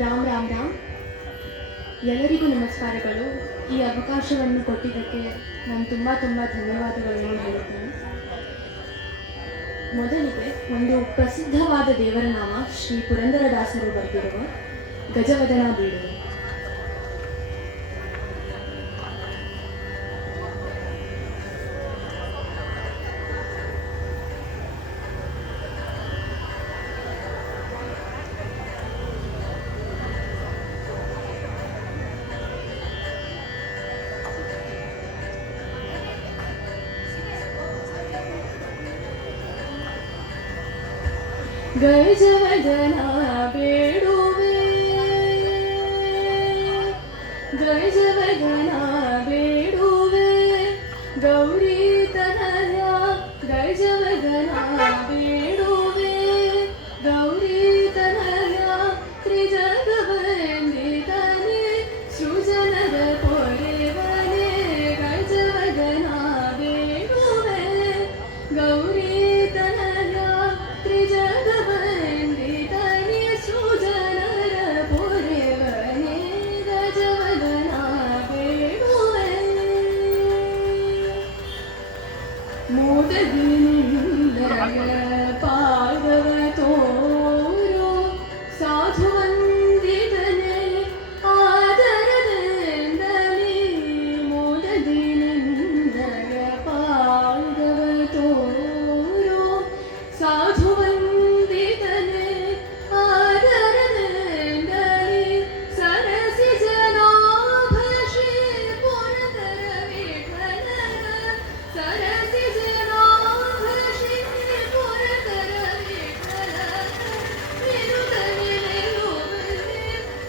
ರಾಮ್ ರಾಮ್ ರಾಮ್. ಎಲ್ಲರಿಗೂ ನಮಸ್ಕಾರಗಳು. ಈ ಅವಕಾಶವನ್ನು ಕೊಟ್ಟಿದ್ದಕ್ಕೆ ನಾನು ತುಂಬ ಧನ್ಯವಾದಗಳನ್ನು ಹೇಳುತ್ತೇನೆ. ಮೊದಲಿಗೆ ಒಂದು ಪ್ರಸಿದ್ಧವಾದ ದೇವರ ನಾಮ ಶ್ರೀ ಪುರಂದರದಾಸರು ಬರೆದಿರುವ ಗಜವದನ ಬೀಡು. ಗಜವದನ ಬೇಡುವೆ, ಗಜವದನ ಬೇಡುವೆ, ಗೌರಿ ತನಯ ಗಜವದನ ಬೇಡುವೆ, ಗೌರಿ ತನಯ ತ್ರಿಜಗವಂದಿತನೆ ಸೃಜನದ ಪೊರೆವನೆ, ಗಜವದನ ಬೇಡುವೆ, ಗೌರಿ ತನಯ ತ್ರಿಜಗವಂದಿತನೆ ಸೃಜನರ ಪೊರೆವನೆ, ಗಜವದನ ಬೇಡುವೆ. ಮೋದಗಿನಿಂದಯ ಪಾದವ ತೋರೋ ಸಾಧುವಂದಿತನೆ ಆದರದಿಂದಲೇ, ಮೋದಗಿನಿಂದಯ ಪಾದವ ತೋರೋ ಸಾಧುವಂದಿತನೆ ಆದರದಿಂದಲೇ, ಸರಸಿ ಜನಾಭ ಶ್ರೀ ಪುರಂದರ ವಿಠಲನ, ಸರಸಿ ಜನಾಭ ಶ್ರೀ ಪುರಂದರ ವಿಠಲನ, ನಿರುತನಿರುವಂತೆ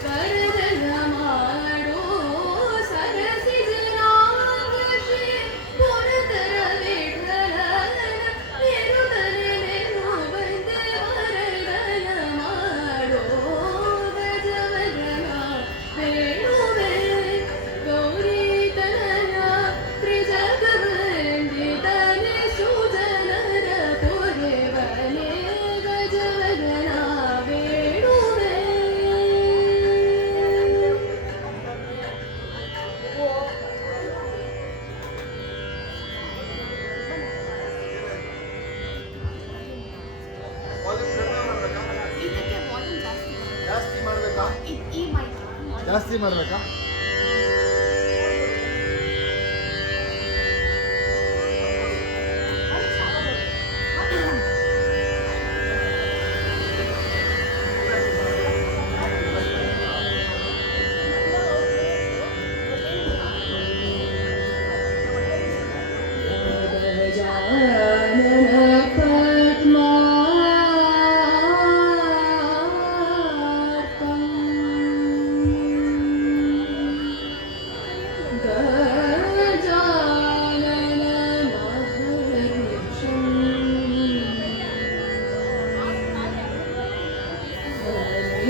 ವರದನ ಮಾಡೋ, ಸರಸಿ ಜನಾಭ ಶ್ರೀ ಪುರಂದರ ವಿಠಲನ, ನಿರುತನಿರುವಂತೆ ವರದನ ಮಾಡೋ, ಗಜವದನ ಬೇಡುವೆ, ಗೌರಿ ತನಯ ತ್ರಿಜಗವಂದಿತನೆ ಸುಜನರ ಪೊರೆವನೆ, ಗಜವದನ ಬೇಡುವೆ. ಇದಕ್ಕೆ ವಾಲ್ಯೂಮ್ ಜಾಸ್ತಿ ಮಾಡಬೇಕಾ? ಈ ಮೈಕ್ ಜಾಸ್ತಿ ಮಾಡಬೇಕಾ? ಗಜಾನನ ಪದ್ಮಾರ್ಕಂ, ಗಜಾನನ ಮಹರ್ನಿಶಂ,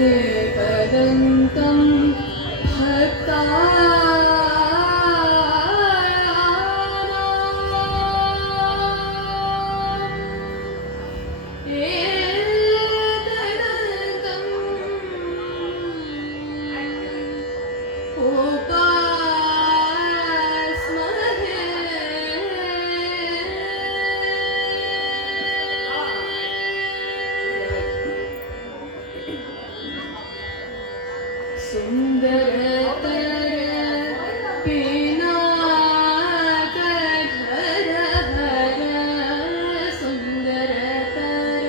ಏಕದಂತಂ ಸುಂದರತರ ಪಿನಾಕಧರ ಹರ, ಸುಂದರತರ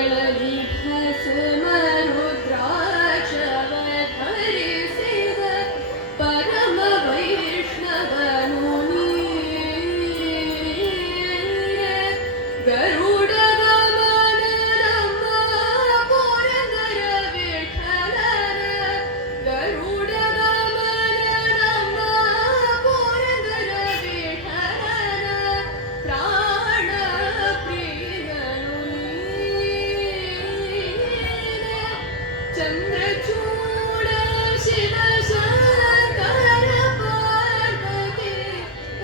ಕೊರಳಲಿ ಭಸ್ಮ ರುದ್ರಾಕ್ಷವ ಧರಿಸಿದ ಪರಮ ವೈಷ್ಣವನು ನೀನೆ. ಗರುಡ ಗಮನ ನಮ್ಮ ಪುರಂದರ ವಿಠಲನ, ಗರುಡ ಗಮನ ನಮ್ಮ ಪುರಂದರ ವಿಠಲನ ಪ್ರಾಣ ಪ್ರಿಯನು ನೀನೆ. ಚಂದ್ರಚೂಡ ಶಿವ ಶಂಕರ ಪಾರ್ವತಿ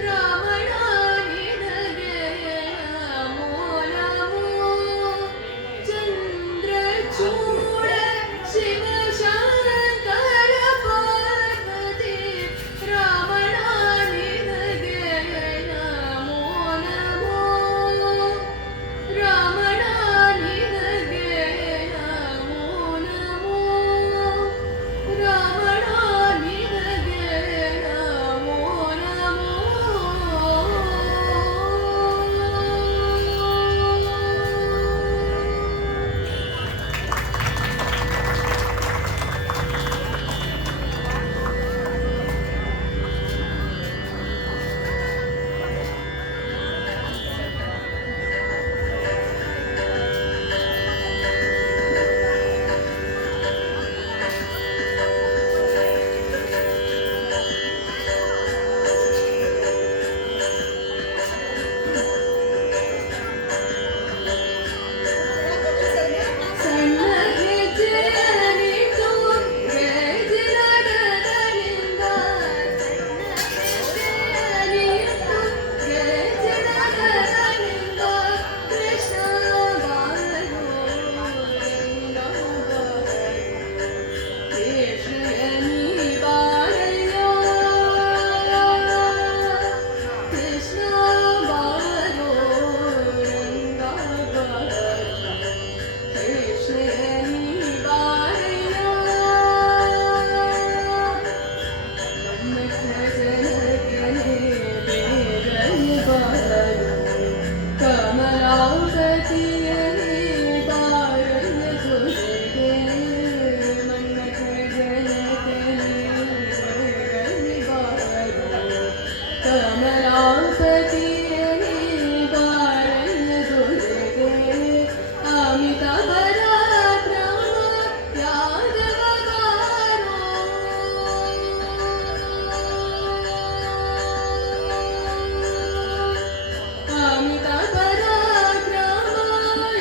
ರಮಣ ನಿನಗೆ ನಮೋ ನಮೋ. ಚಂದ್ರಚೂಡ ಶಿವ ಶಂಕರ ಪಾರ್ವತಿ ರಮಣ ನಿನಗೆ ನಮೋ ನಮೋ. ರಮಣ ನಿನಗೆ ನಮೋ ನಮೋ. ರಮಣ ನಿನಗೆ ನಮೋ ಸಣ್ಣ ಹೆಜ್ಜೆಯನ್ನಿಟ್ಟು ಗೆಜ್ಜೆನಗರದಿಂದ, ಸಣ್ಣ ಹೆಜ್ಜೆಯನ್ನಿಟ್ಟು ಗೆಜ್ಜೆನಗರದಿಂದ ಕೃಷ್ಣ ಬಾರೋ ರಂಗ ಕೃಷ್ಣಯನಿ ಬಾರಯ್ಯ. ಕೃಷ್ಣ ಬಾರೋ ರಂಗ ಕೃಷ್ಣಯನಿ ಬಾರಯ್ಯ. ನನ್ನ ಭಜನಗನೆ ಬೇಗನೆ ಬಾರು, ಕಮಲಾಪತಿಯನೇ ಬಾರಯ್ಯ ಜೊತೆಗೆ. ನನ್ನ ಭಜನಗನೆ ಬೇಗನೆ ಬಾರು, ಕಮಲಾಪತಿಯನೇ ಬಾರಯ್ಯ ಜೊತೆಗೆ. ಅಮಿತ ಪರಾಕ್ರಮ ಯಾದವಗಾರೋ, ಅಮಿತ ಪರಾಕ್ರಮ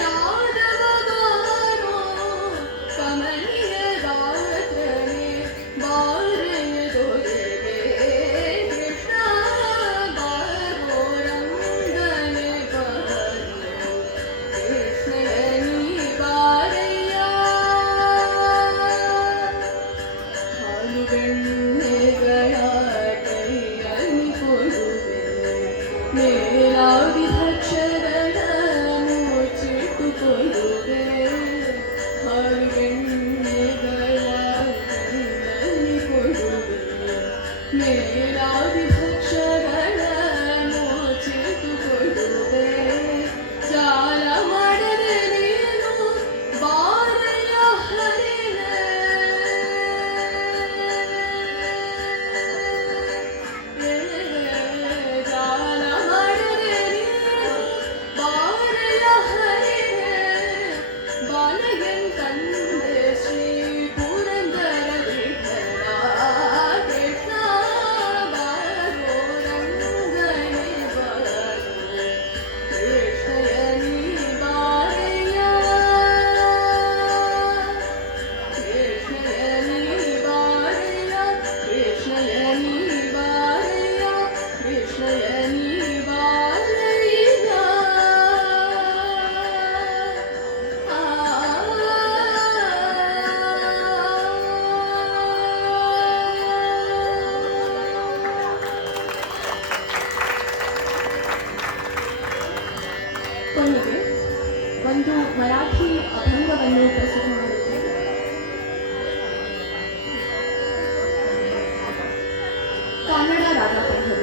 ಯಾದವಗಾರೋ. ಕಮನೀಯ ಗಾತ್ರನೇ ಬಾರಯ್ಯ ಜೊತೆಗೆ. ಕೃಷ್ಣ ಬಾರೋ ರಂಗನೆ ಬಾರೋ ಕೃಷ್ಣಯನಿ ಬಾರಯ್ಯ. ಹಾಲು ಬೆಣ್ಣೆಗಳ ಕೈಯಲ್ಲಿ ಕೊಡುವೆ, ಮೇಲಾಗಿ ಭಕ್ಷಗಳ ಮುಚ್ಚಿಟ್ಟು ಕೊಡುವೆ. ಹಾಲು ಬೆಣ್ಣೆಗಳ ಕೈಯಲ್ಲಿ ಕೊಡುವೆ, ಮೇಲಾಗಿ ಭಕ್ಷಗಳ ಮುಚ್ಚಿಟ್ಟು ಕೊಡುವೆ. ಜಾಲ ಮಾಡದೆ ನೀನು ಬಾರಯ್ಯ ಹರಿಯೇ. ಜಾಲ ಮಾಡದೆ ನೀನು ಬಾರಯ್ಯ ಹರಿಯೇ. ಬಾಲಗನ್ ತಂದೆ ಶ್ರೀ ಪುರಂದರ ವಿಠಲ. ಕೃಷ್ಣ ಬಾರೋ ರಂಗನೆ ಬಾರೋ ಕೃಷ್ಣಯನಿ ಬಾರಯ್ಯ. ಕೃಷ್ಣಯನಿ ಬಾರಯ್ಯ. ಕೃಷ್ಣಯನಿ ಬಾರಯ್ಯ. ಕೃಷ್ಣಯನಿ ಬಾರಯ್ಯ. ಕೊನೆಗೆ ಒಂದು ಮರಾಠಿ ಅಭಂಗವನ್ನು ಪ್ರಸ್ತುತ ಮಾಡುತ್ತೇನೆ. ಕನ್ನಡ ರಾಗ ಪಂಡಿತ.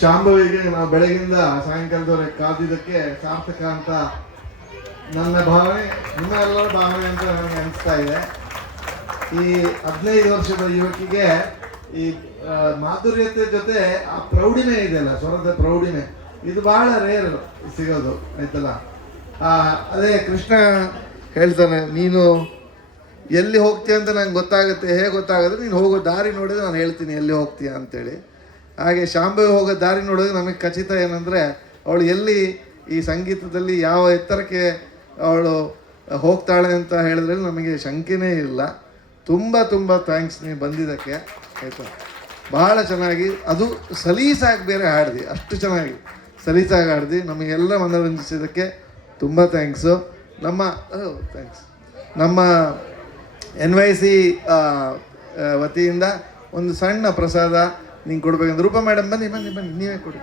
ಶಾಂಭವಿಗೆ ನಾವು ಬೆಳಗಿಂದ ಸಾಯಂಕಾಲದವರೆಗೆ ಕಾದಿದ್ದಕ್ಕೆ ಸಾರ್ಥಕ ಅಂತ ನನ್ನ ಭಾವನೆ, ನಿಮ್ಮ ಎಲ್ಲರ ಭಾವನೆ ಅಂತ ನನಗೆ ಅನಿಸ್ತಾ ಇದೆ. ಈ 15 ವರ್ಷದ ಯುವಕಿಗೆ ಈ ಮಾಧುರ್ಯತೆ ಜೊತೆ ಆ ಪ್ರೌಢಿಮೆ ಇದೆಯಲ್ಲ, ಸ್ವರದ ಪ್ರೌಢಿಮೆ, ಇದು ಬಹಳ ರೇರ್ ಸಿಗೋದು, ಆಯ್ತಲ್ಲ. ಅದೇ ಕೃಷ್ಣ ಹೇಳ್ತಾನೆ, ನೀನು ಎಲ್ಲಿ ಹೋಗ್ತೀಯ ಅಂತ ನಂಗೆ ಗೊತ್ತಾಗುತ್ತೆ. ಹೇಗೆ ಗೊತ್ತಾಗುತ್ತೆ? ನೀನು ಹೋಗೋ ದಾರಿ ನೋಡಿದ್ರೆ ನಾನು ಹೇಳ್ತೀನಿ ಎಲ್ಲಿ ಹೋಗ್ತೀಯ ಅಂತೇಳಿ. ಹಾಗೆ ಶಾಂಭವಿ ಹೋಗೋ ದಾರಿ ನೋಡಿದ್ರೆ ನಮಗೆ ಖಚಿತ ಏನಂದರೆ ಅವಳು ಎಲ್ಲಿ ಈ ಸಂಗೀತದಲ್ಲಿ ಯಾವ ಎತ್ತರಕ್ಕೆ ಅವಳು ಹೋಗ್ತಾಳೆ ಅಂತ ಹೇಳಿದ್ರೆ ನಮಗೆ ಶಂಕೆನೇ ಇಲ್ಲ. ತುಂಬ ತುಂಬ ಥ್ಯಾಂಕ್ಸ್ ನೀವು ಬಂದಿದ್ದಕ್ಕೆ, ಆಯಿತಾ. ಭಾಳ ಚೆನ್ನಾಗಿ, ಅದು ಸಲೀಸಾಗಿ ಬೇರೆ ಹಾಡ್ದು, ಅಷ್ಟು ಚೆನ್ನಾಗಿ ಸಲೀಸಾಗಿ ಹಾಡ್ದು ನಮಗೆಲ್ಲ ಮನೋರಂಜಿಸಿದ್ದಕ್ಕೆ ತುಂಬ ಥ್ಯಾಂಕ್ಸು. ನಮ್ಮ ಥ್ಯಾಂಕ್ಸ್ ನಮ್ಮ NYC ವತಿಯಿಂದ ಒಂದು ಸಣ್ಣ ಪ್ರಸಾದ ನಿಂಗೆ ಕೊಡ್ಬೇಕಂದ್ರೆ ರೂಪಾ ಮೇಡಮ್ ಬನ್ನಿ ನೀವೇ ಕೊಡಿ.